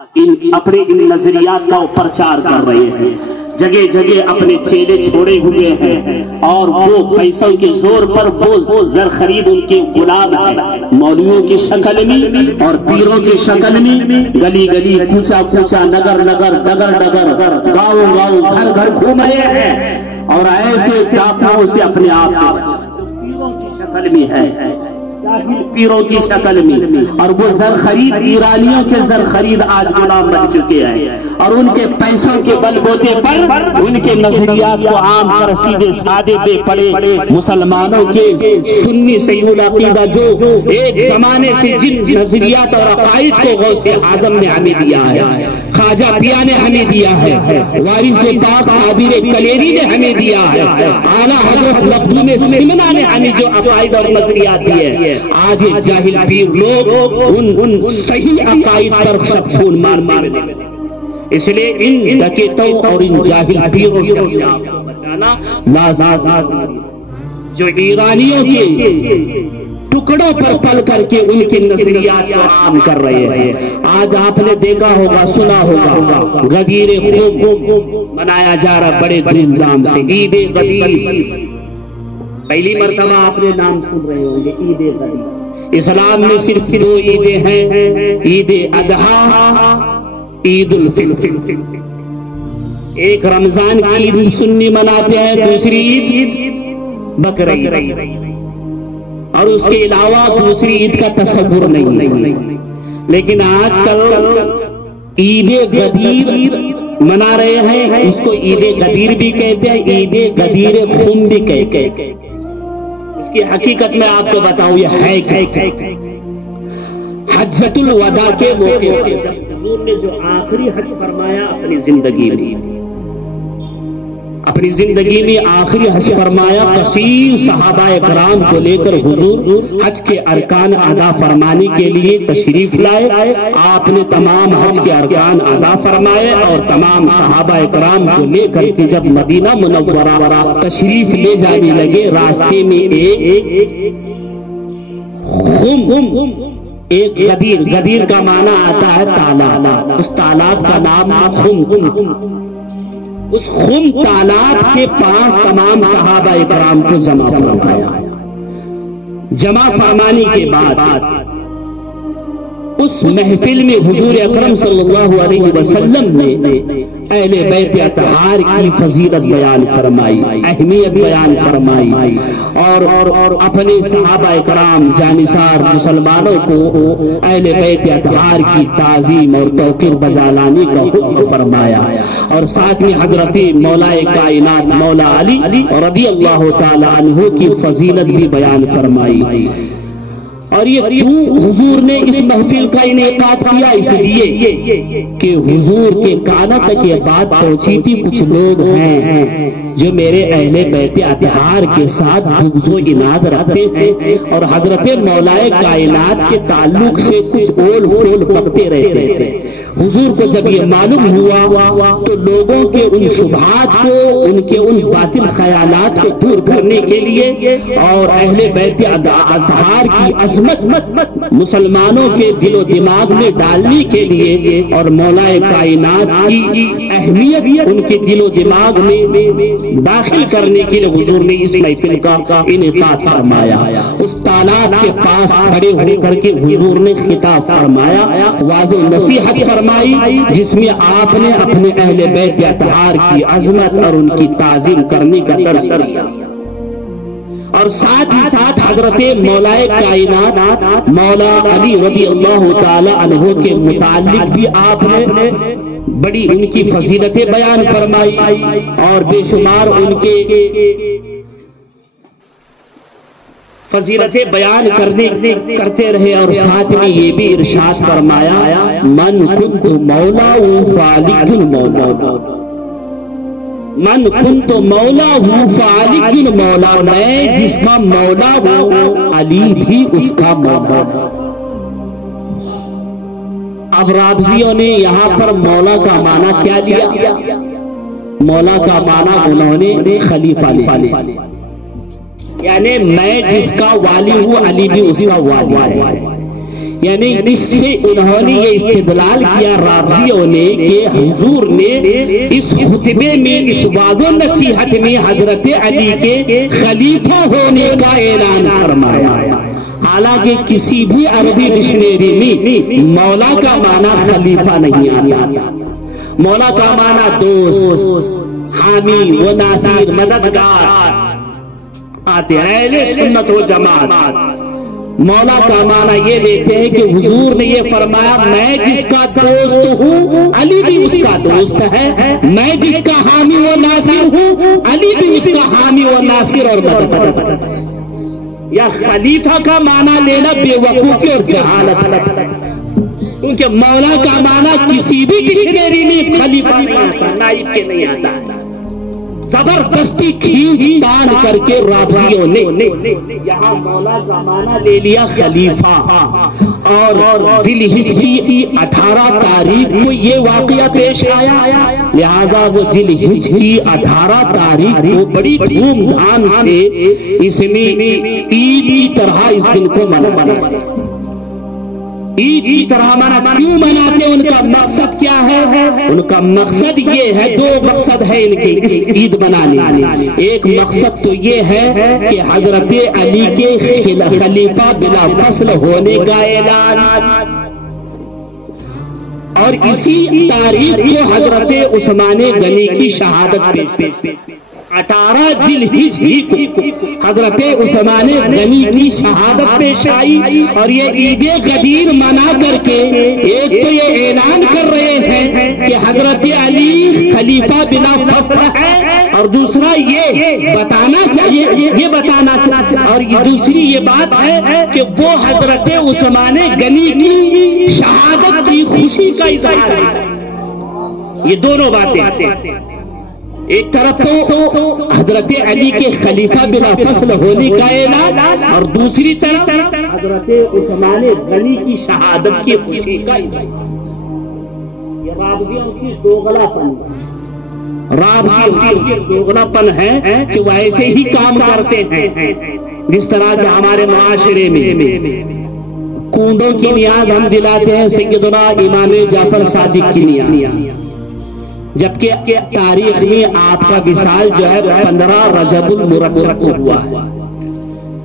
اپنے ان نظریات کا پرچار کر رہے ہیں، جگہ جگہ اپنے چیلے چھوڑے ہوئے ہیں اور وہ پیسوں کے زور پر وہ زر خرید ان کے غلام ہیں، مولویوں کی شکل میں اور پیروں کی شکل میں گلی گلی کوچا کوچا نگر نگر ڈگر ڈگر گاؤں گاؤں گھر گھر گھوم رہے ہیں اور ایسے ڈاکوؤں سے اپنے آپ کو پیروں کی شکل میں ہے، پیروں کی شکل میں، اور وہ زر خرید ایرانیوں کے زر خرید آج غلام بن چکے ہیں اور ان کے پیسوں کے بل بوتے پر ان کے نظریات کو عام کر سیدھے سادے بے پڑے مسلمانوں کے سنی صحیح العقیدہ جو ایک زمانے سے جن نظریات اور عقائد کو غوث اعظم نے ہمیں دیا ہے، خواجہ پیا نے ہمیں دیا ہے، وارث پاک صابر کلیری نے ہمیں دیا ہے، اعلیٰ حضرت مخدوم سمنا نے ہمیں جو عقائد اور نظریات دیے، آج جاہل پیر لوگ ان صحیح عقائد پر خون مار دے، اس لیے ان ڈکیتوں اور ان جاہل پیروں کو بچانا لازم، جو ایرانیوں کے ٹکڑوں پر پل کر کے ان کے نظریات کو عام کر رہے ہیں۔ آج آپ نے دیکھا ہوگا سنا ہوگا غدیر خوب منایا جا رہا بڑے دھوم دھام سے، عید غدیر، پہلی مرتبہ آپ نے نام سن رہے ہوں گے عید غدیر۔ اسلام میں صرف دو عیدیں ہیں، عید اضحیٰ، عید الفطر۔ ایک رمضان کی عید سنی مناتے ہیں، دوسری عید بقرعید، اور اس کے علاوہ دوسری عید کا تصور نہیں۔ لیکن آج کل عید غدیر منا رہے ہیں، اس کو عید غدیر بھی کہتے ہیں، عید غدیر خم بھی کہتے ہیں۔ اس کی حقیقت میں آپ کو بتاؤں یہ ہے حجۃ الوداع کے موقع پر جب حضور نے جو آخری حج فرمایا اپنی زندگی میں آخری حج فرمایا، کثیر صحابہ کرام کو لے کر حضور حج کے ارکان ادا فرمانے کے لیے تشریف لائے۔ آپ نے تمام حج کے ارکان ادا فرمائے اور تمام صحابہ کرام کو لے کر کے جب مدینہ منورہ تشریف لے جانے لگے، راستے میں ایک غدیر کا معنی آتا ہے تالاب، اس تالاب کا نام خم۔ اس خم تالاب کے پاس تمام صحابہ کرام کو جمع فرمایا۔ جمع فرمانے کے بعد اس محفل میں حضور اکرم صلی اللہ علیہ وسلم نے اہل بیت اطہار کی فضیلت بیان فرمائی، اہمیت بیان فرمائی، اور اپنے صحابہ کرام جانثار مسلمانوں کو اہل بیت اطہار کی تعظیم اور توقیر بجا لانے کا حکم فرمایا، اور ساتھ میں حضرت مولا کائنات مولا علی رضی اللہ تعالی عنہ کی فضیلت بھی بیان فرمائی۔ اور یہ کیوں حضور نے اس محفل کا انعقاد کیا؟ اس لیے کہ حضور کے کانوں تک یہ بات پہنچی تھی، کچھ لوگ ہیں جو میرے اہل بیت اطہار کے ساتھ بغض و عناد رکھتے ہیں اور حضرت مولا کائنات کے تعلق سے کچھ اول پھول بکتے رہتے ہیں۔ حضور کو جب یہ معلوم ہوا تو لوگوں کے ان شبہات کو، ان کے ان باطل خیالات کو دور کرنے کے لیے اور اہل بیت اطہار کی عظمت مسلمانوں کے دل و دماغ میں ڈالنے کے لیے اور مولا کائنات کی اہمیت ان کے دل و دماغ میں داخل کرنے کے لیے حضور نے اس محفل کا انعقاد فرمایا۔ اس تالاب کے پاس کھڑے ہو کر کے حضور نے خطاب فرمایا، واضح نصیحت فرمائی، جس میں آپ نے اپنے اہل بیت اطہار کی عظمت اور ان کی تعظیم کرنے کا درس دیا، اور ساتھ ہی ساتھ حضرت مولا کائنات مولا علی رضی اللہ تعالی عنہ کے متعلق بھی آپ نے بڑی ان کی فضیلتیں بیان فرمائی اور بے شمار ان کے فضیلتیں بیان کرتے رہے، اور ساتھ میں یہ بھی ارشاد فرمایا، من کنت مولا فعلی مولا، من کنت مولا فعلی مولا، میں جس کا مولا ہوں علی بھی اس کا مولا۔ اب رابضیوں نے یہاں پر مولا کا معنی کیا لیا؟ مولا کا معنی انہوں نے خلیفہ لیا، یعنی میں جس کا والی ہوں علی بھی اس کا والی ہے۔ یعنی اس سے انہوں نے یہ استدلال کیا رابعیوں نے کہ حضور نے اس خطبے میں اس وعظ و نصیحت میں حضرت علی کے خلیفہ ہونے کا اعلان فرمایا. حالانکہ کسی بھی عربی ڈکشنری میں مولا کا معنی خلیفہ نہیں آتا. مولا کا معنی دوست، حامی و ناصر، مددگار آتے ہیں. اہل سنت و جماعت مولا کا معنی یہ لیتے ہیں کہ حضور نے یہ فرمایا میں جس کا دوست ہوں علی بھی اس کا دوست ہے، میں جس کا حامی و ناصر ہوں علی بھی اس کا حامی و ناصر اور مددگار. یا خلیفہ کا معنی لینا بے وقوفی اور جہالت ہے، کیونکہ مولا کا معنی کسی بھی ڈکشنری میں خلیفہ نہیں آتا، نائب کے نہیں آتا. زبردستی کھینچ تان کر کے رابعیوں نے یہاں مولا کا معنی لے لیا خلیفہ. اور ذی الحجہ کی 18 تاریخ کو یہ واقعہ پیش آیا، لہذا وہ ذی الحجہ کی 18 تاریخ کو بڑی دھوم دھام سے اس میں عید کی طرح اس دن کو منایا. عید کی طرح کیوں مناتے ہیں؟ ان کا مقصد کیا ہے؟ ان کا مقصد یہ ہے، دو مقصد ہے ان کے اس عید منانے. ایک مقصد تو یہ ہے کہ حضرت علی کے خلیفہ بلا فصل ہونے کا اعلان، اور اسی تاریخ کو حضرت عثمان غنی کی شہادت پیش 18 ذی الحجہ کو حضرت عثمان غنی کی شہادت پیش آئی. اور یہ عید غدیر منا کر کے ایک تو یہ اعلان کر رہے ہیں کہ حضرت علی خلیفہ بلا فصل ہے، اور دوسرا یہ بتانا چاہیے اور دوسری یہ بات ہے کہ وہ حضرت عثمان غنی کی شہادت کی خوشی کا اظہار ہے. یہ دونوں باتیں، ایک طرف تو حضرت علی کے خلیفہ بلا فصل ہونے کا اعلان، اور دوسری طرف حضرت عثمان غنی کی شہادت کی خوشی کا اظہار. یہ رابعیوں کی دوغلا پن ہے کہ وہ ایسے ہی کام کرتے ہیں جس طرح کہ ہمارے معاشرے میں کنڈوں کی نیاز ہم دلاتے ہیں سیدنا امام جعفر صادق کی نیاز، جبکہ تاریخ میں آپ کا وصال جو ہے 15 رجب المرجب کو ہوا ہے.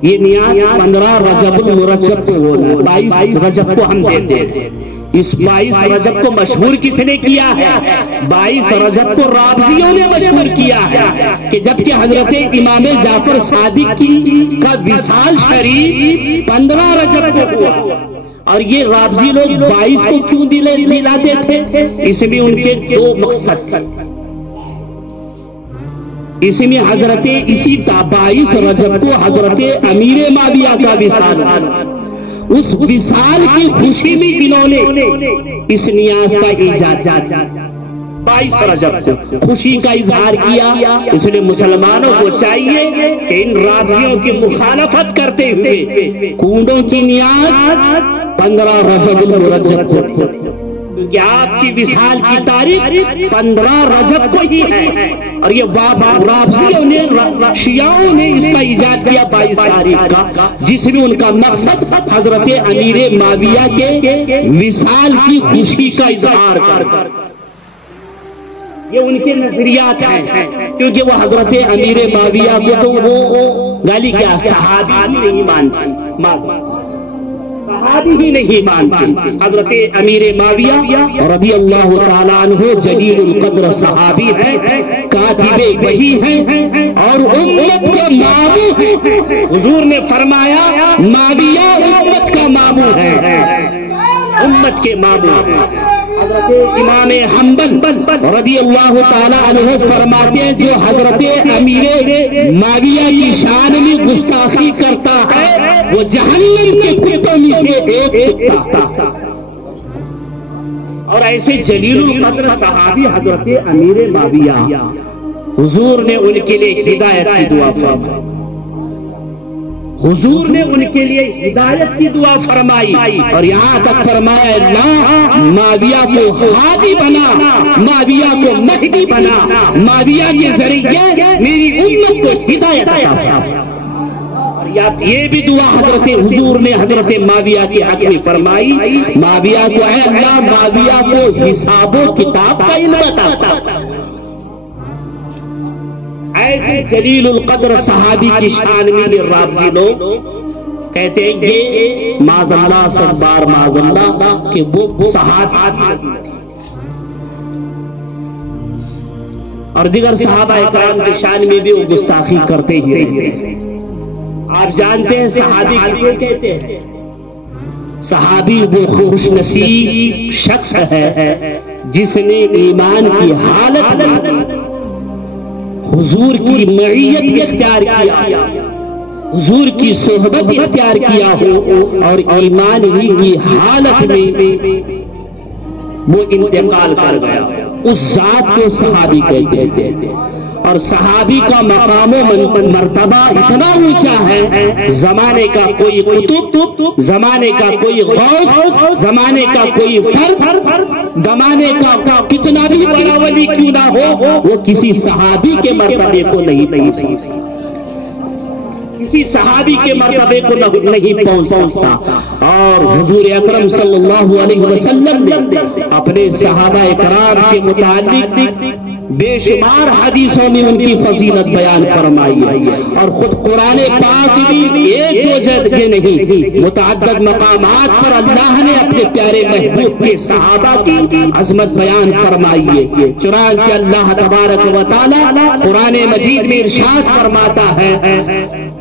یہ نیاز 15 رجب المرجب کو ہونا ہے، 22 رجب کو ہم دیتے ہیں. اس 22 رجب کو مشہور کس نے کیا ہے؟ 22 رجب کو رابعیوں نے مشہور کیا ہے کہ جبکہ حضرت امام جعفر صادق کا وصال شریف 15 رجب کو ہوا، اور یہ رابعی لوگ 22 کو کیوں دلاتے تھے؟ اس میں ان کے دو مقصد تھے. اس میں حضرت اسی 22 رجب کو حضرت امیر معاویہ کا وصال، اس وصال کی خوشی میں انہوں نے اس نیاز کا ایجاد 22 رجب کو خوشی کا اظہار کیا. اس لیے مسلمانوں کو چاہیے کہ ان رابعیوں کی مخالفت کرتے ہوئے کنڈوں کی نیاز 15 رجب المرجب کو، کیونکہ آپ کی وصال کی تاریخ 15 رجب کو ہی ہے، اور یہ رابعیوں نے شیعوں نے اس کا ایجاد کیا 22 تاریخ کا، جس میں ان کا مقصد حضرت امیر معاویہ کے وصال کی خوشی کا اظہار کر. یہ ان کے نظریات ہیں، کیونکہ وہ حضرت امیر معاویہ کو تو وہ گالی کیا صحابی نہیں مانتے، صحابی ہی نہیں مانتے. حضرت امیر معاویہ رضی اللہ تعالیٰ عنہ جلیل القدر صحابی ہیں، کاتب وحی ہیں، اور امت کے ماموں ہیں. حضور نے فرمایا معاویہ امت کا ماموں ہے، امت کے ماموں ہیں. حضرت امام حنبل رضی اللہ تعالیٰ عنہ فرماتے ہیں جو حضرت امیر معاویہ کی شان میں گستاخی کرتا ہے وہ جہنم کے کتوں میں سے ایک کتا. اور ایسے جلیل القدر صحابی حضرت امیر معاویہ، حضور نے ان کے لیے ہدایت کی دعا فرمائی. حضور نے ان کے لیے ہدایت کی دعا فرمائی، اور یہاں تک فرمایا اللہ معاویہ کو ہادی بنا، معاویہ کو مہدی بنا، معاویہ کے ذریعے میری امت کو ہدایت عطا فرما. یہ بھی دعا حضرت حضور نے حضرت معاویہ کے حق میں فرمائی، معاویہ کو اے اللہ معاویہ کو حساب و کتاب کا علم عطا۔ ایسے جلیل القدر صحابی کی شان میں رابطی لوگ کہتے ہیں یہ معاذ اللہ سبار معاذ اللہ کہ وہ صحابی اور دیگر صحابہ اکرام کی شان میں بھی وہ گستاخی کرتے ہی رہتے ہیں۔ آپ جانتے ہیں صحابی کسے کہتے ہیں؟ صحابی وہ خوش نصیب شخص ہے جس نے ایمان کی حالت میں حضور کی معیت اختیار کیا، حضور کی صحبت اختیار کیا ہو اور ایمان ہی کی حالت میں وہ انتقال کر گیا، اس ذات کو صحابی کہتے ہیں۔ اور صحابی کا مقام و مرتبہ اتنا اونچا ہے، زمانے کا کوئی قطب، زمانے کا کوئی غوث، زمانے کا کوئی فرد، زمانے کا کتنا بھی بڑا ولی کیوں نہ ہو، وہ کسی صحابی کے مرتبے کو نہیں پہنچ سکتا، کسی صحابی کے مرتبے کو نہیں پہنچ سکتا۔ اور حضور اکرم صلی اللہ علیہ وسلم نے اپنے صحابہ اکرام کے متعلق بے شمار حدیثوں میں ان کی فضیلت بیان فرمائی ہے، اور خود قرآن پاک بھی ایک دو جگہ نہیں متعدد مقامات پر اللہ نے اپنے پیارے محبوب کے صحابہ کی عظمت بیان فرمائی ہے۔ چنانچہ اللہ تبارک و تعالی قرآن مجید میں ارشاد فرماتا ہے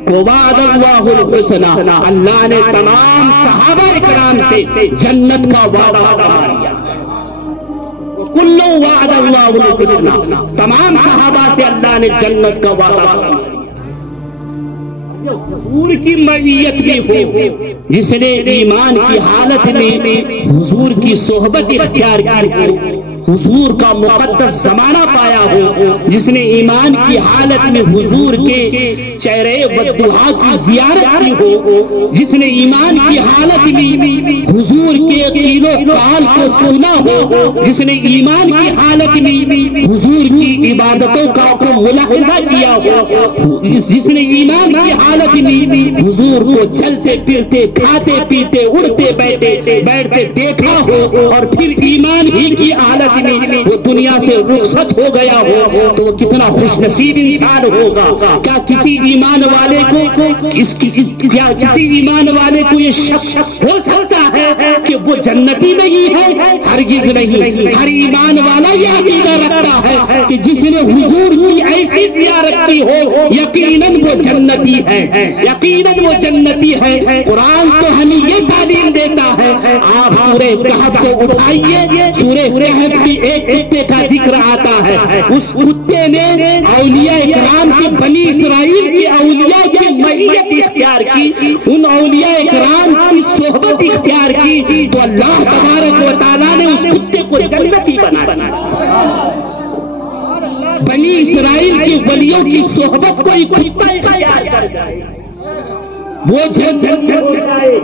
وَوَعَدَ اللَّهُ الْحُسْنَى، اللہ نے تمام صحابہ اکرام سے جنت کا وعدہ فرمایا، کلو وعد اللہ الحسنى، تمام صحابہ سے اللہ نے جنت کا وعدہ فرمایا۔ حضور کی معیت بھی ہو، جس نے ایمان کی حالت میں حضور کی صحبت اختیار کی ہو، حضور کا مقدس زمانہ پایا ہو، جس نے ایمان کی حالت میں حضور کے چہرے والدعا کی زیارت کی ہو، جس نے ایمان کی حالت میں حضور کے قیل و قال کو سنا ہو، جس نے ایمان کی حالت میں حضور کی عبادتوں کا ملاحظہ کیا ہو، جس نے ایمان کی حالت میں حضور کو چلتے پھرتے کھاتے پیتے اڑتے بیٹھتے دیکھا ہو، اور پھر ایمان ہی کی حالت میں وہ دنیا سے رخصت ہو گیا ہو، تو وہ کتنا خوش نصیب انسان ہوگا۔ کیا کسی ایمان والے کو یہ شک ہو سکتا ہے کہ وہ جنتی نہیں ہے؟ ہرگز نہیں۔ ہر ایمان والا یہ عقیدہ رکھتا ہے کہ جس نے حضور کی ایسی زیارت کی ہو یقیناً وہ جنتی ہے، یقیناً وہ جنتی ہے۔ قرآن تو ہمیں یہ تعلیم دیتا ہے، آپ سورہ کہف کو اٹھائیے، سورہ کہف کی ایک کتے کا ذکر آتا ہے، اس کتے نے اولیاء اکرام کے بنی اسرائیل کے اولیاء کی معیت اختیار کی، ان اولیاء اکرام کی صحبت اختیار کی، تو اللہ تبارک و تعالیٰ نے اس کتے کو جنتی بنا دیا۔ بنی اسرائیل کے ولیوں کی صحبت کو ایک کتا اختیار کر جائے، وہ جنت ہو جائے،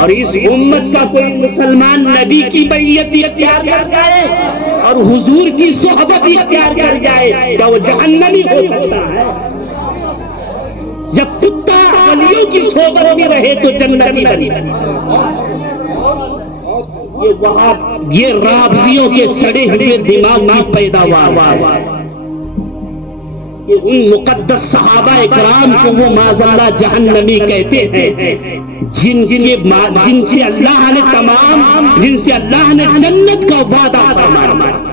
اور اس امت کا کوئی مسلمان نبی کی معیت اختیار کر جائے اور حضور کی صحبت اختیار کر جائے، کیا وہ جہنمی ہو سکتا ہے؟ جب کتا ولیوں کی صحبت میں رہے تو جنتی بنی۔ یہ رابضیوں کے سڑے ہوئے دماغ کی پیداوار، ان مقدس صحابہ اکرام کو وہ معاذ اللہ جہنمی کہتے ہیں، جن سے اللہ نے جنت کا وعدہ فرمایا۔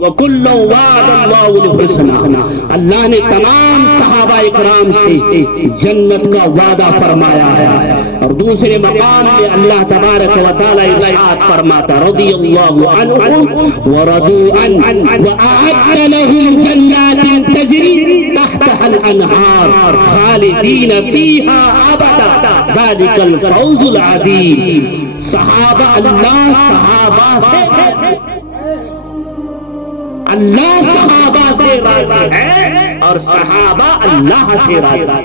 وَكُلٌّ وَعَدَ اللَّهُ الْحُسْنَى، اللہ نے تمام صحابہ اکرام سے جنت کا وعدہ فرمایا ہے۔ اور دوسرے مقام میں اللہ تبارک و تعالی ارشاد فرماتا رضی اللہ عنہم ورضوا عنہ وأعد لهم جنات تجری تحتها الأنهار خالدین فیہا ابدا ذلک الفوز العظیم۔ صحابہ اللہ صحابہ سے راضی ہے اور صحابہ اللہ سے راضی ہے۔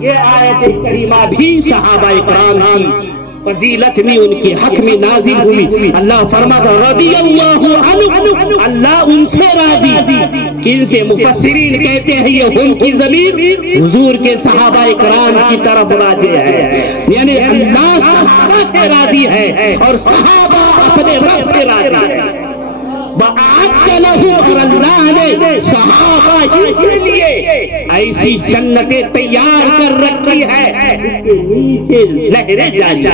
یہ آیت کریمہ بھی صحابہ اکرام کی فضیلت بھی ان کے حق میں نازل ہوئی. اللہ فرماتا رضی اللہ عنہ، اللہ ان سے راضی. کن سے؟ مفسرین کہتے ہیں یہ ہم کی ضمیر حضور کے صحابہ کرام کی طرف راجع ہے، یعنی اللہ صحابہ سے راضی ہے اور صحابہ اپنے رب سے راضی ہے. اور اللہ نے صحابہ کے لیے ایسی جنتیں تیار کر رکھی ہے اس کے نیچے نہریں جاری،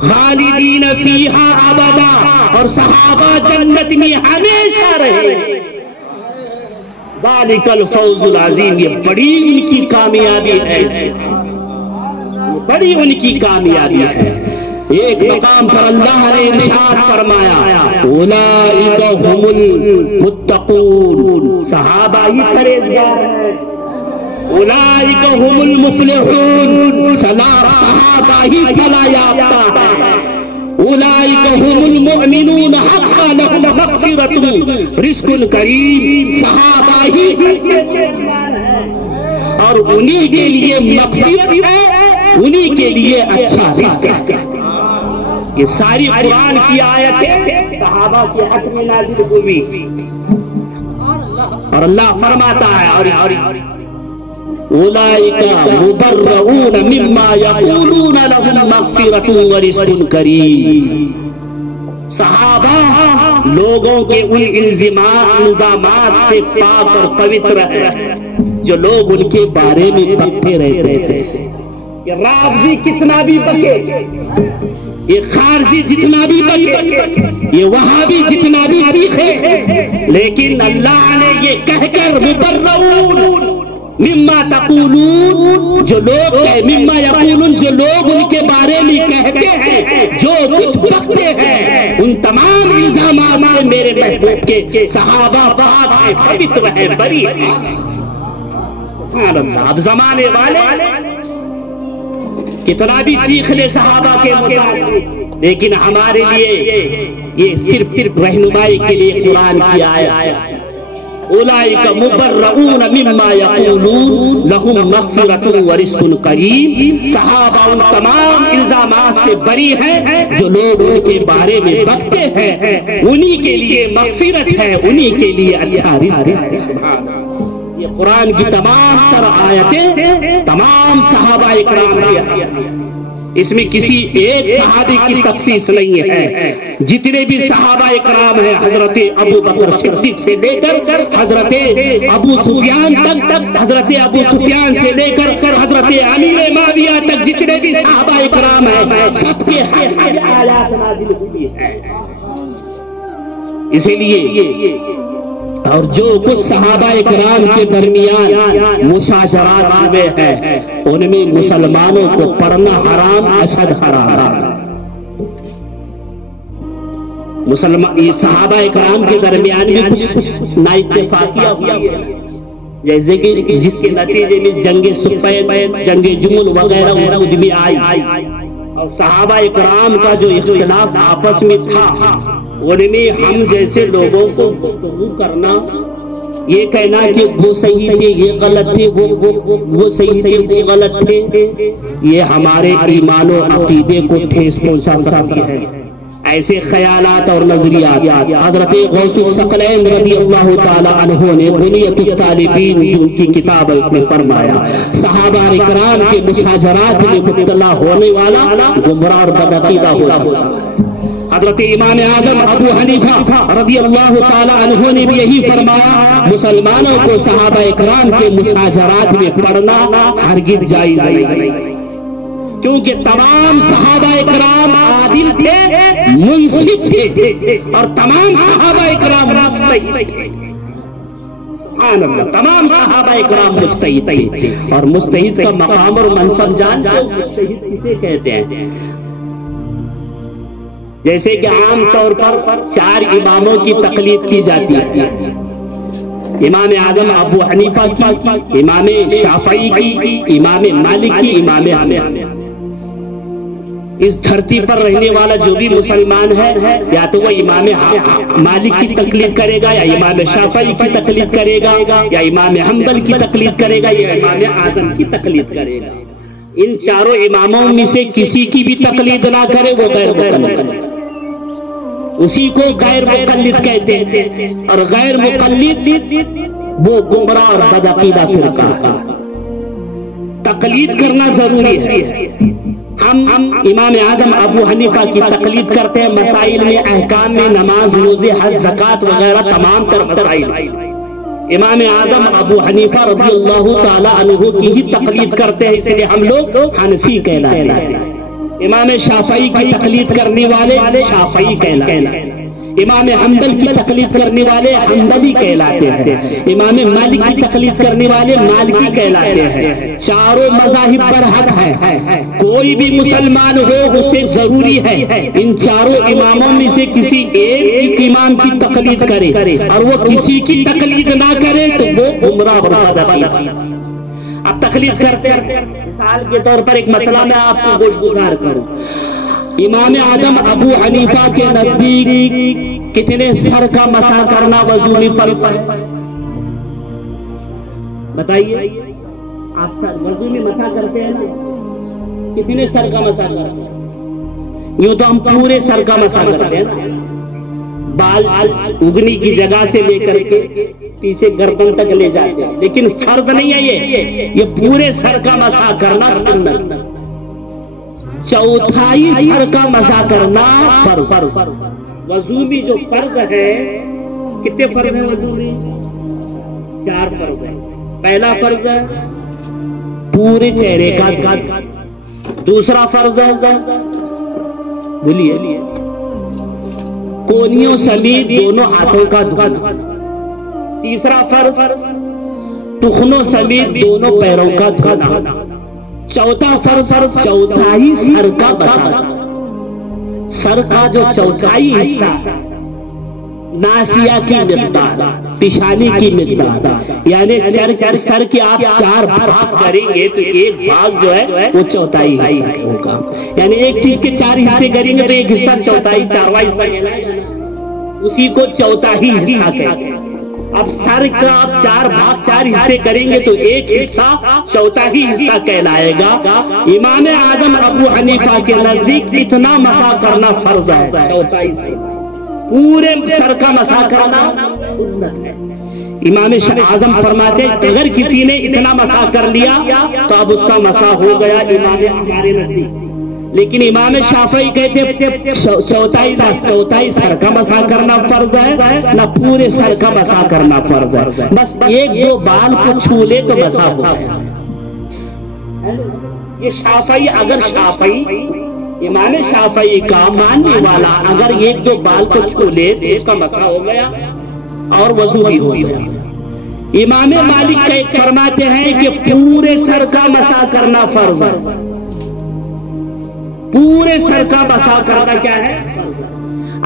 خالدین فیہا ابدا، اور صحابہ جنت میں ہمیشہ رہے. ذالک الفوز العظیم، یہ بڑی ان کی کامیابی ہے، بڑی ان کی کامیابی ہے. ایک مقام پر اللہ نے ارشاد فرمایا اولئک هم المتقون، صحابہ ہی پرہیزگار ہیں. اولئک هم المفلحون، صحابہ ہی فلاح یافتہ ہیں. اولئک هم المؤمنون حقا لهم مغفرۃ رزق کریم، صحابہ ہی اور انہی کے لیے مغفرت ہے، انہی کے لیے اچھا رزق ہے. یہ ساری قرآن کی آیتیں صحابہ کے حق میں نازل ہوئی. اور اللہ فرماتا ہے اولئک مبرؤون مما یقولون لهم مغفرۃ ورزق کریم. صحابہ لوگوں کے ان الزامات سے پاک اور پوتر ہے جو لوگ ان کے بارے میں بکتے رہتے تھے. یہ رافضی کتنا بھی بکے، یہ خارجی جتنا بھی بکے، یہ وہابی جتنا بھی چیخے، لیکن اللہ نے یہ کہہ کر مبرؤون مما تقولون، جو لوگ مما یقولون، جو لوگ ان کے بارے میں کہتے ہیں، جو کچھ بکتے ہیں، ان تمام الزامات سے میرے محبوب کے صحابہ پاک ہیں، پوتر ہیں، بری ہیں. سبحان اللہ. اب زمانے والے کتنا بھی چیخ لے صحابہ کے مطابق، لیکن ہمارے لیے یہ صرف رہنمائی کے لیے قرآن کی آیت. اولئک مبرؤون مما یقولون لهم مغفرۃ ورزق کریم، صحابہ ان تمام الزامات سے بری ہیں جو لوگ ان کے بارے میں بکتے ہیں، انہی کے لیے مغفرت ہے، انہی کے لیے اچھا رزق ہے. یہ قرآن کی تمام تر آیتیں تمام صحابہ اکرام کی، اس میں کسی ایک صحابی کی تخصیص نہیں ہے. جتنے بھی صحابہ اکرام ہیں، حضرت ابو بکر صدیق سے لے کر حضرت ابو سفیان تک، حضرت ابو سفیان سے لے کر حضرت امیر معاویہ تک جتنے بھی صحابہ اکرام ہیں، سب کے آیات نازل ہوئی ہیں. اسی لیے اور جو کچھ صحابہ اکرام کے درمیان مشاجرات ہوئے ہیں، ان میں مسلمانوں کو پڑھنا حرام، اشد حرام. صحابہ اکرام کے درمیان میں کچھ نا اتفاقیاں ہوئی ہیں، جیسے کہ جس کے نتیجے میں جنگ صفین، جنگ جمل وغیرہ وجود میں آئی. اور صحابہ اکرام کا جو اختلاف آپس میں تھا، ان میں ہم جیسے لوگوں کو گفتگو کرنا، یہ کہنا کہ وہ صحیح تھے، یہ غلط تھے، وہ صحیح تھے، وہ غلط تھے، یہ ہمارے ایمان و عقیدے کو ٹھیس پہنچا سکتی ہے. ایسے خیالات اور نظریات حضرت غوث الثقلین رضی اللہ تعالی عنہ نے بنیۃ الطالبین جو ان کی کتاب ہے اس میں فرمایا، صحابہ اکرام کے مشاجرات میں مبتلا ہونے والا گمراہ اور بدعقیدہ ہو سکتا ہے. حضرت امام اعظم ابو حنیفہ رضی اللہ تعالی عنہ نے بھی یہی فرمایا، مسلمانوں کو صحابہ اکرام کے مشاجرات میں پڑھنا ہرگز جائز نہیں، کیونکہ تمام صحابہ اکرام عادل تھے، منصف تھے، اور تمام صحابہ اکرام مجتہد تھے. سبحان اللہ. تمام صحابہ اکرام مجتہد تھے، اور مجتہد کا مقام اور منصب جانتے ہیں مجتہد کسے کہتے ہیں؟ جیسے کہ عام طور پر 4 اماموں کی تقلید کی جاتی ہے، امام اعظم ابو حنیفہ کی، امام شافعی کی، امام مالک کی، امام احمد. اس دھرتی پر رہنے والا جو بھی مسلمان ہے، یا تو وہ امام مالک کی تقلید کرے گا، یا امام شافعی کی تقلید کرے گا، یا امام حنبل کی تقلید کرے گا، یا امام اعظم کی تقلید کرے گا. ان چاروں اماموں میں سے کسی کی بھی تقلید نہ کرے وہ غیر مقلد، اسی کو غیر مقلد کہتے ہیں، اور غیر مقلد وہ گمراہ اور بدعقیدہ فرقہ۔ تقلید کرنا ضروری ہے۔ ہم امام اعظم ابو حنیفہ کی تقلید کرتے ہیں مسائل میں، احکام میں، نماز، روزے، حج، زکوٰۃ وغیرہ تمام تر مسائل۔ امام اعظم ابو حنیفہ رضی اللہ تعالی عنہ کی ہی تقلید کرتے ہیں، اس لیے ہم لوگ حنفی کہلاتے ہیں۔ امام شافعی کی تقلید کرنے والے شافعی کہلاتے ہیں، امام حنبل کی تقلید کرنے والے حنبلی کہلاتے ہیں، امام مالک کی تقلید کرنے والے مالکی کہلاتے ہیں۔ چاروں مذاہب پر حق ہے، کوئی بھی مسلمان ہو اسے ضروری ہے ان چاروں اماموں میں سے کسی ایک امام کی تقلید کرے، اور وہ کسی کی تقلید نہ کرے تو وہ گمراہ اور بدعقیدہ۔ اب تقلید کرتے ہیں، مثال کے طور پر ایک مسئلہ میں آپ کو گوش گزار کروں۔ امام اعظم ابو حنیفہ کے نزدیک کتنے سر کا مسح کرنا وضو میں فرض ہے؟ بتائیے، آپ وضو میں مسح کرتے ہیں نا، کتنے سر کا مسح کرتے ہیں؟ یوں تو ہم پورے سر کا مسح کرتے ہیں نا، بال اگنی کی جگہ سے لے کر کے پیچھے گردن تک لے جاتے ہیں، لیکن فرض نہیں ہے یہ پورے سر کا مسح کرنا سنت۔ چوتھائی سر کا مسح کرنا فرض۔ وضو میں جو فرض ہے، کتنے فرض ہیں وضو میں؟ 4 فرض ہیں۔ پہلا فرض ہے پورے چہرے کا، دوسرا فرض ہے بولیے کونیوں سمیت دونوں ہاتھوں کا دھونا، تیسرا فرض ٹخنوں سمیت دونوں پیروں کا دھونا، چوتھا فرض چوتھائی سر کا مسح۔ سر کا جو چوتھائی حصہ، ناسیہ کی مقدار، پیشانی کی مقدار، یعنی سر کے آپ 4 بھاگ کریں گے تو ایک بھاگ جو ہے وہ چوتھائی حصہ ہوگا، یعنی ایک چیز کے 4 حصے کریں گے تو ایک حصہ چوتھائی، 4واں حصہ اسی کو چوتھائی حصہ کہتے ہیں۔ اب سر کا آپ 4 بھاگ 4 حصے کریں گے تو ایک حصہ چوتھائی حصہ کہلائے گا۔ امام اعظم ابو حنیفہ کے نزدیک اتنا مسح کرنا فرض ہے، چوتھائی حصہ پورے سر کا مسح کرنا سنت ہے۔ امام اعظم فرماتے ہیں اگر کسی نے اتنا مسح کر لیا تو اب اس کا مسح ہو گیا امام ہمارے نزدیک، لیکن امام شافعی کہتے ہیں چوتھائی سر کا مسح کرنا فرض ہے، نہ پورے سر کا مسح کرنا فرض ہے، بس 1-2 بال کو چھو لے تو مسح ہو گیا۔ یہ شافعی، اگر شافعی امام شافعی کا ماننے والا اگر 1-2 بال کو چھو لے تو اس کا مسح ہو گیا اور وضو بھی ہو گیا۔ امام مالک فرماتے ہیں کہ پورے سر کا مسح کرنا فرض ہے، پورے سر کا مسح کرنا کیا ہے؟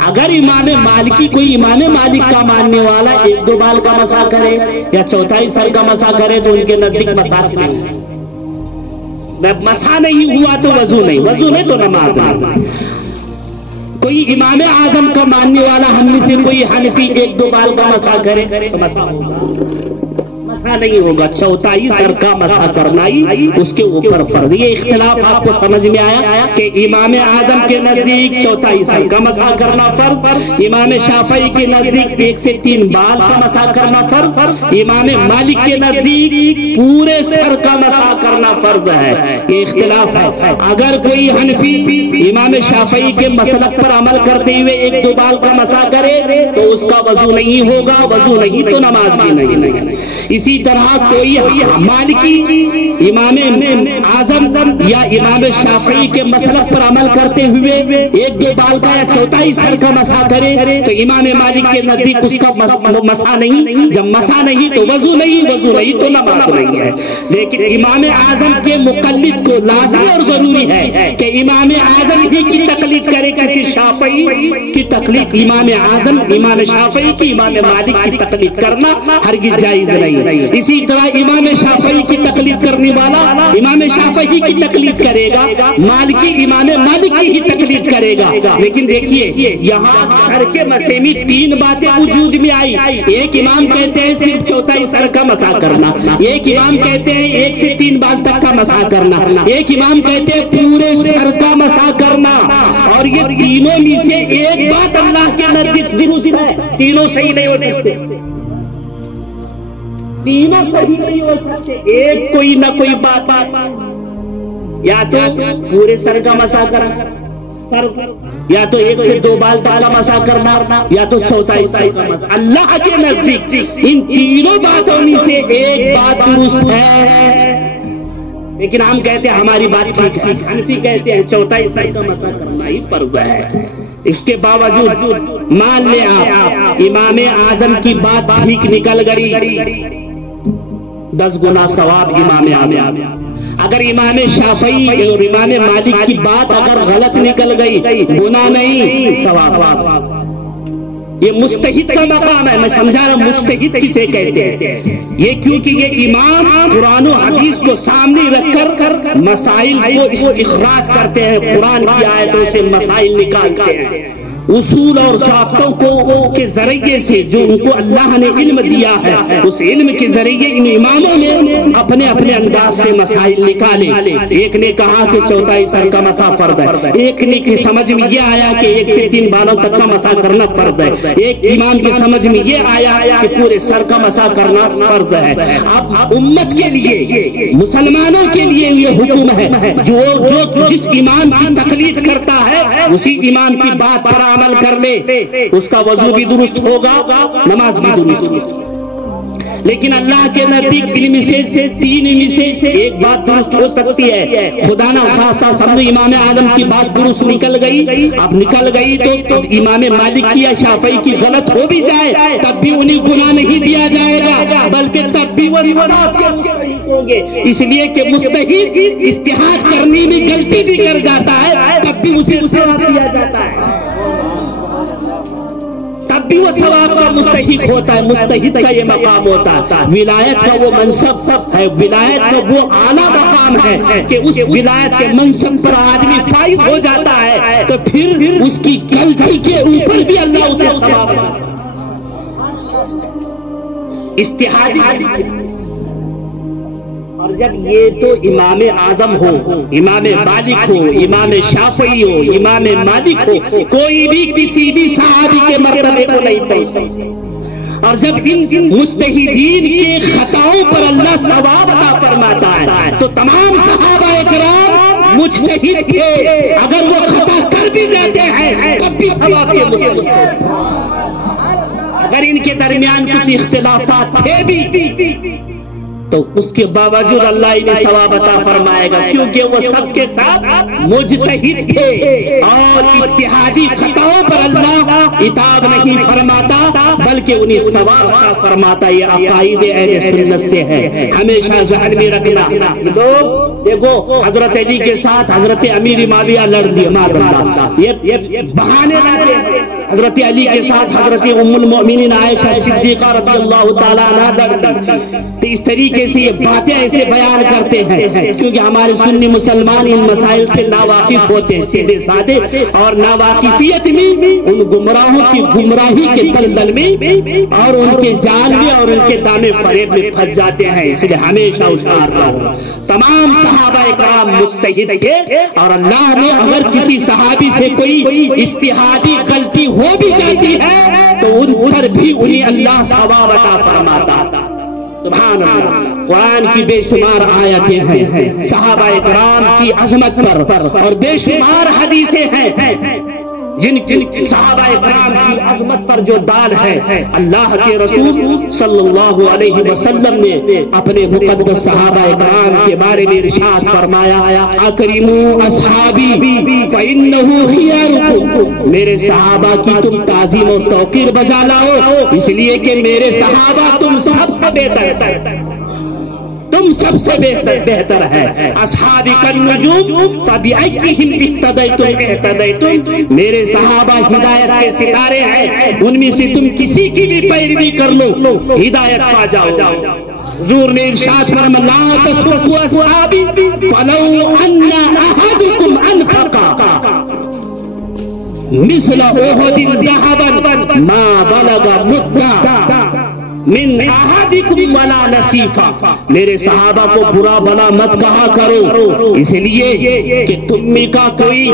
اگر امام مالکی کوئی امام مالک کا ماننے والا 1-2 بال کا مسح کرے یا چوتھائی سر کا مسح کرے تو ان کے نزدیک مسح نہیں، مسح نہیں ہوا تو وضو نہیں تو نماز نہیں۔ کوئی امام اعظم کا ماننے والا ہم میں سے کوئی حنفی 1-2 بال کا مسح کرے تو مسح ہوگا، مسح نہیں ہوگا، چوتھائی سر کا مسح کرنا ہی اس کے اوپر فرض۔ یہ اختلاف آپ کو سمجھ میں آیا کہ امام اعظم کے نزدیک چوتھائی سر کا مسح کرنا فرض، امام شافعی کے نزدیک 1 سے 3 بال کا مسح کرنا فرض، امام مالک کے نزدیک پورے سر کا مسح کرنا فرض ہے۔ یہ اختلاف ہے۔ اگر کوئی حنفی امام شافعی کے مسلک پر عمل کرتے ہوئے 1-2 بال کا مسح کرے تو اس کا وضو نہیں ہوگا، وضو نہیں تو نماز بھی نہیں۔ اسی طرح کوئی مالکی امام اعظم یا امام شافعی کے مسلک پر عمل کرتے ہوئے 1-2 بال کا یا چوتھائی سر کا مسح کرے تو امام مالک کے نزدیک اس کا مسح نہیں، جب مسح نہیں تو وضو نہیں تو نماز نہیں ہے۔ لیکن امام اعظم کے مقلد کو لازمی اور ضروری ہے کہ امام اعظم ہی کی تقلید کرے، کسی شافعی کی تقلید امام اعظم، امام شافعی کی، امام مالک کی تقلید کرنا ہرگز جائز نہیں۔ اسی طرح امام شافعی کی تقلید کرنے والا امام شافعی کی تقلید کرے گا، مالکی امام مالک کی ہی تقلید کرے گا۔ لیکن دیکھیے یہاں سر کے مسئلے میں تین باتیں وجود میں آئی۔ ایک امام کہتے ہیں صرف چوتھائی سر کا مسح کرنا، ایک امام کہتے ہیں 1 سے 3 بال تک کا مسح کرنا، ایک امام کہتے ہیں پورے سر کا مسح کرنا۔ اور یہ تینوں میں سے ایک بات اللہ کے نزدیک درست ہے، تینوں صحیح نہیں ہو سکتے، تینوں صحیح نہیں ہو سکتے، ایک کوئی نہ کوئی بات یا تو پورے سر کا مسح کرنا، یا تو 1 سے 2 بال تک کا مسح کرنا، یا تو چوتھائی سر کا مسح۔ اللہ کے نزدیک ان تینوں باتوں میں سے ایک بات درست ہے، لیکن ہم کہتے ہیں ہماری بات ٹھیک ہے، حنفی کہتے ہیں چوتھائی سر کا مسح کرنا ہی فرض ہے۔ اس کے باوجود مان لے آپ امام اعظم کی بات ٹھیک نکل گئی، 10 گنا ثواب امام اعظم۔ اگر امام شافعی اور امام مالک کی بات اگر غلط نکل گئی، گناہ نہیں ثواب۔ یہ مجتہد کا مقام ہے، میں سمجھا رہا ہوں مجتہد کسے کہتے ہیں، یہ کیونکہ یہ امام قرآن و حدیث کو سامنے رکھ کر مسائل کو استخراج کرتے ہیں، قرآن کی آیتوں سے مسائل نکالتے ہیں، اصول اور ضابطوں کو کے ذریعے سے جو ان کو اللہ نے علم دیا ہے، اس علم کے ذریعے ان اماموں نے اپنے اپنے انداز سے مسائل نکالے۔ ایک نے کہا کہ چوتھائی سر کا مسح فرض ہے، ایک نے کی سمجھ میں یہ آیا کہ 1 سے 3 بالوں تک کا مسح کرنا فرض ہے، ایک امام کی سمجھ میں یہ آیا کہ پورے سر کا مسح کرنا فرض ہے۔ اب امت کے لیے، مسلمانوں کے لیے یہ حکم ہے، جو جس امام کی تقلید کرتا ہے اسی امام کی بات پر عمل کر لے، اس کا وضو بھی درست ہوگا، نماز بھی درست ہوگا۔ لیکن اللہ کے نزدیک علم سے 3 میں سے ایک بات درست ہو سکتی ہے، خدا نہ خواستہ سمجھو امام اعظم کی بات درست نکل گئی، اب نکل گئی تو امام مالک کی یا شافعی کی غلط ہو بھی جائے تب بھی انہیں گناہ نہیں دیا جائے گا، بلکہ تب بھی وہ ثواب کے مستحق ہوں گے، اس لیے کہ مستحق اجتہاد کرنے میں غلطی بھی کر جاتا ہے تب بھی اسے ثواب دیا جاتا ہے، تب بھی وہ ثواب کا مستحق ہوتا ہے، مستحق کا یہ مقام ہوتا ہے۔ ولایت کا وہ منصب ہے، ولایت کا وہ اعلیٰ مقام ہے کہ اس ولایت کے منصب پر آدمی فائز ہو جاتا ہے تو پھر اس کی غلطی کے اوپر بھی اللہ اسے ثواب دیتا ہے۔ اجتہادی، اور جب یہ تو امام اعظم ہو، امام مالک ہو، امام شافعی ہو، امام مالک ہو، کوئی بھی کسی بھی صحابی کے مرتبے کو نہیں پہنچتا، اور جب ان مجتہدین کے خطاؤں پر اللہ ثواب عطا فرماتا ہے تو تمام صحابہ اکرام مجتہد تھے، اگر وہ خطا کر بھی جاتے ہیں تب بھی ثواب کے مستحق ہوتے ہیں، اگر ان کے درمیان کچھ اختلافات تھے بھی تو اس کے باوجود اللہ انہیں ثواب عطا فرمائے گا، کیونکہ وہ سب کے ساتھ مجتہد تھے، اور اجتہادی خطاؤں پر اللہ عتاب نہیں فرماتا بلکہ انہیں ثواب عطا فرماتا۔ یہ عقائد اہل سنت سے ہے، ہمیشہ ذہن میں رکھنا۔ لوگ دیکھو حضرت علی کے ساتھ حضرت امیر معاویہ لڑ دیے، یہ بہانے لاتے ہیں، حضرت علی کے ساتھ حضرت ام المؤمنین عائشہ صدیقہ رضی اللہ تعالیٰ عنہا لڑ دی۔ اس طریقے سے یہ باتیں ایسے بیان کرتے ہیں کیونکہ ہمارے سنی مسلمان ان مسائل سے ناواقف ہوتے ہیں، سیدھے سادے، اور ناواقفیت میں ان گمراہوں کی گمراہی کے دلدل میں اور ان کے جال میں اور ان کے دامے فریب میں پھنس جاتے ہیں۔ اس لیے ہمیشہ ہوشیار رہو، تمام صحابہ کرام مجتہد تھے، اور اللہ نے اگر کسی صحابی سے کوئی اجتہادی غلطی ہو بھی جاتی ہے تو ان پر بھی انہیں اللہ ثواب عطا فرماتا۔ سبحان اللہ، قرآن کی بے شمار آیتیں ہیں صحابہ کرام کی عظمت پر، اور بے شمار حدیثیں ہیں جن صحابہ کرام کی عظمت پر جو دال ہے۔ اللہ کے رسول صلی اللہ علیہ وسلم نے اپنے مقدس صحابہ کرام کے بارے میں ارشاد فرمایا، اکرموا اصحابی فإنہ خیارکم، میرے صحابہ کی تم تعظیم اور توقیر بجا لاؤ، اس لیے کہ میرے صحابہ تم سب سے بہتر ہے، تم سب سے بہتر ہے۔ اصحابی کالنجوم فبأیہم اقتدیتم اہتدیتم، میرے صحابہ ہدایت کے ستارے ہیں، ان میں سے تم کسی کی بھی پیروی کر لو ہدایت پا جاؤ۔ حضور نے ارشاد فرمایا لا تسبوا اصحابی فلو ان احدکم انفق مثل احد ذهبا ما بلغ مد من احدکم ولا نصیفا. میرے صحابہ کو برا بلا مت کہا کرو، اس لیے کہ تم میں کا کوئی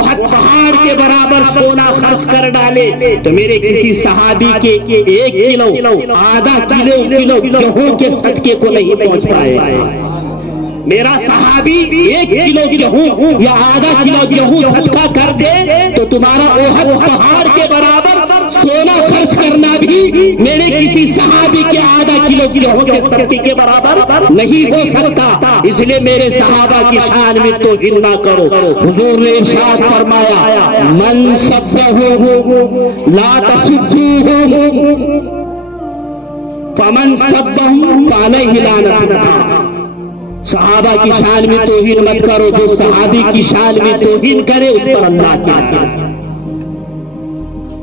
احد پہاڑ کے برابر سونا خرچ کر ڈالے تو میرے کسی صحابی کے 1 کلو آدھا کلو گیہوں کے صدقے کو نہیں پہنچ پائے. میرا صحابی 1 کلو گیہوں یا آدھا کلو گیہوں صدقہ کر دے تو تمہارا احد پہاڑ کے برابر سونا خرچ کرنا بھی میرے کسی صحابی کے آدھا کلو گیہوں کے صدقے کے برابر نہیں ہو سکتا. اس لیے میرے صحابہ کی شان میں توہین نہ کرو. حضور نے ارشاد فرمایا من سبہ لا تسبوہ فمن سبہ فعلیہ لعنۃ اللہ. صحابہ کی شان میں توہین مت کرو، جو صحابی کی شان میں توہین کرے اس پر اللہ کی لعنت.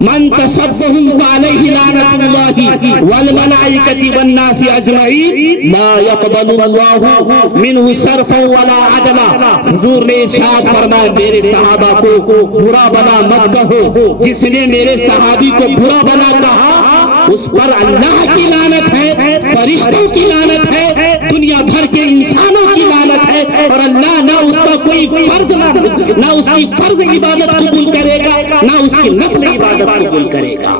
من تسبهم فعليه لعنة الله والملائكة والناس أجمعين لا يقبل الله منه صرفا ولا عدلا. حضور نے ارشاد فرمایا میرے صحابہ کو برا بلا مت کہو، جس نے میرے صحابی کو برا بلا کہا اس پر اللہ کی لعنت ہے، فرشتوں کی لعنت ہے، دنیا بھر کے انسانوں کی لعنت ہے، اور اللہ نہ اس کا کوئی فرض نہ اس کی فرض عبادت قبول کرے گا نہ اس کی نفل عبادت قبول کرے گا.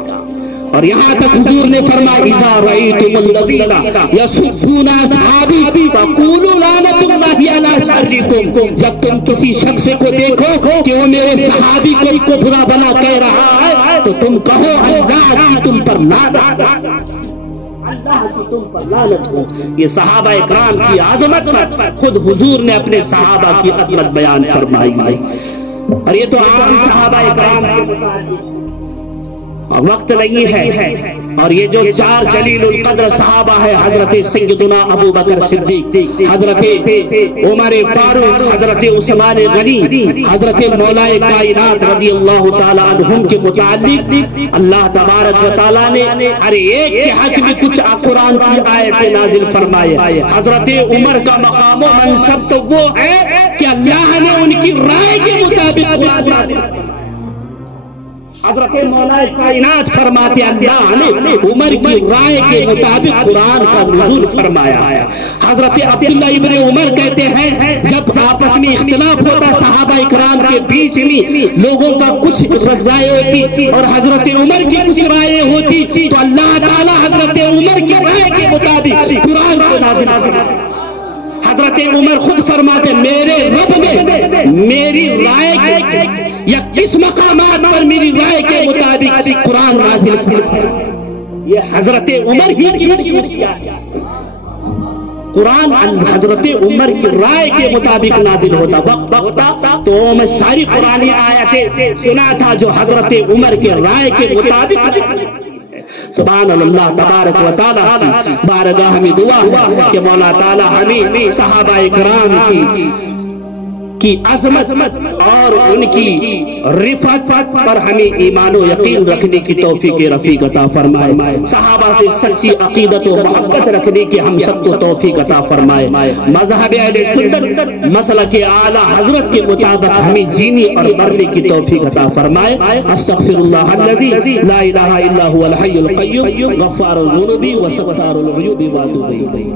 اور یہاں تک حضور نے فرمایا اذا رأیتم الذین یسبون اصحابی فقولوا لعنۃ اللہ علی شرکم. جب تم کسی شخص کو دیکھو کہ وہ میرے صحابی کو برا بلا کہہ رہا ہے تو تم کہو اللہ کی تم پر لعنت، اللہ کی تم پر لعنت ہو. یہ صحابہ اکرام کی عظمت پر خود حضور نے اپنے صحابہ کی عظمت بیان فرمائی. اور یہ تو عام صحابہ اکرام کے وقت نہیں ہے. اور یہ جو 4 جلیل القدر صحابہ ہے حضرت سیدنا ابو بکر صدیق، حضرت عمر فاروق، حضرت عثمان غنی، حضرت مولا کائنات رضی اللہ تعالی عنہم کے متعلق اللہ تبارک و تعالی نے ہر ایک کے حق میں کچھ قرآن کی آیتیں نازل فرمائے. حضرت عمر کا مقام و منصب تو وہ ہے کہ اللہ نے ان کی رائے کے مطابق قرآن نازل. حضرت مولا کائنات فرماتے اللہ نے عمر کی رائے کے مطابق قرآن کا نزول فرمایا. حضرت عبداللہ ابن عمر کہتے ہیں جب آپس میں اختلاف ہوتا صحابہ اکرام کے بیچ میں لوگوں کا کچھ رائے ہوتی اور حضرت عمر کی کچھ رائے ہوتی تو اللہ تعالی حضرت عمر کی رائے کے مطابق قرآن کو نازل فرماتا. حضرت عمر خود فرماتے میرے رب نے میری رائے یا کس مقامات پر میری رائے کے مطابق قرآن نازل فرمایا. یہ حضرت عمر ہی قرآن حضرت عمر کی رائے کے مطابق نازل ہوتا. وقت تو میں ساری قرآنی آیتیں سنا تھا جو حضرت عمر کے رائے کے مطابق. سبحان اللہ تبارک و تعالی کی بارگاہ میں دعا ہے کہ مولا تعالی ہمیں صحابہ اکرام کی عظمت اور ان کی رفعت پر ہمیں ایمان و یقین رکھنے کی توفیق رفیق عطا فرمائے. صحابہ سے سچی عقیدت و محبت رکھنے کی ہم سب کو توفیق عطا فرمائے. مذہب اہل سنت مسلک اعلی حضرت کے مطابق ہمیں جینے اور مرنے کی توفیق عطا فرمائے. استغفر اللہ الذی لا الہ الا هو الحی القیوم غفار الذنوب وستار العیوب واتوب الیہ.